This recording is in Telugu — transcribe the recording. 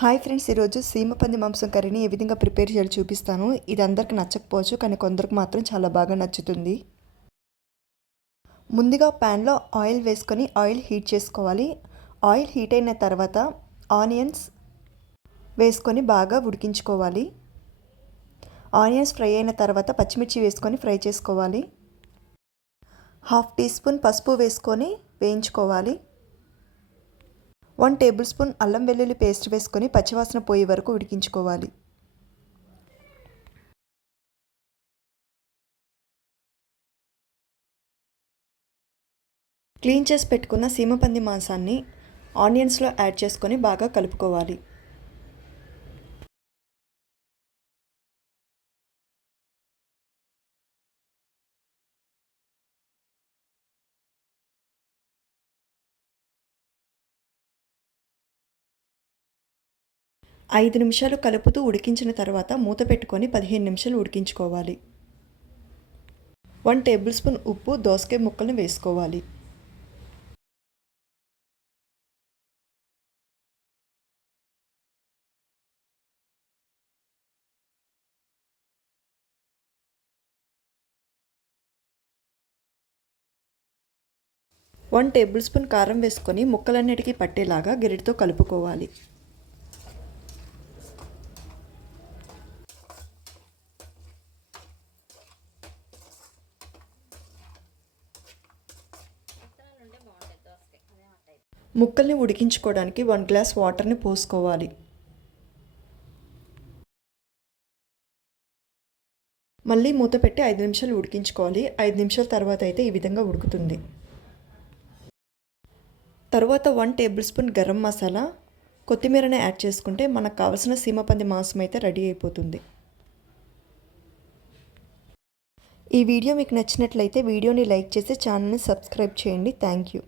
హాయ్ ఫ్రెండ్స్, ఈరోజు సీమ పంది మాంసం కర్రీని ఏ విధంగా ప్రిపేర్ చేయాలో చూపిస్తాను. ఇది అందరికి నచ్చకపోవచ్చు, కానీ కొందరికి మాత్రం చాలా బాగా నచ్చుతుంది. ముందుగా ప్యాన్లో ఆయిల్ వేసుకొని ఆయిల్ హీట్ చేసుకోవాలి. ఆయిల్ హీట్ అయిన తర్వాత ఆనియన్స్ వేసుకొని బాగా ఉడికించుకోవాలి. ఆనియన్స్ ఫ్రై అయిన తర్వాత పచ్చిమిర్చి వేసుకొని ఫ్రై చేసుకోవాలి. 1/2 టీ స్పూన్ పసుపు వేసుకొని వేయించుకోవాలి. 1 టేబుల్ స్పూన్ అల్లం వెల్లుల్లి పేస్ట్ వేసుకొని పచ్చివాసన పోయే వరకు ఉడికించుకోవాలి. క్లీన్ చేసి పెట్టుకున్న సీమపంది మాంసాన్ని ఆనియన్స్లో యాడ్ చేసుకొని బాగా కలుపుకోవాలి. ఐదు నిమిషాలు కలుపుతూ ఉడికించిన తర్వాత మూత పెట్టుకొని 15 నిమిషాలు ఉడికించుకోవాలి. 1 టేబుల్ స్పూన్ ఉప్పు, దోసకాయ ముక్కలను వేసుకోవాలి. వన్ టేబుల్ స్పూన్ కారం వేసుకొని ముక్కలన్నిటికీ పట్టేలాగా గరిటెతో కలుపుకోవాలి. ముక్కల్ని ఉడికించుకోవడానికి 1 గ్లాస్ వాటర్ని పోసుకోవాలి. మళ్ళీ మూత పెట్టి 5 నిమిషాలు ఉడికించుకోవాలి. 5 నిమిషాల తర్వాత అయితే ఈ విధంగా ఉడుకుతుంది. తర్వాత 1 టేబుల్ స్పూన్ గరం మసాలా, కొత్తిమీరని యాడ్ చేసుకుంటే మనకు కావాల్సిన సీమపంది మాంసం అయితే రెడీ అయిపోతుంది. ఈ వీడియో మీకు నచ్చినట్లయితే వీడియోని లైక్ చేసి ఛానల్ని సబ్స్క్రైబ్ చేయండి. Thank you.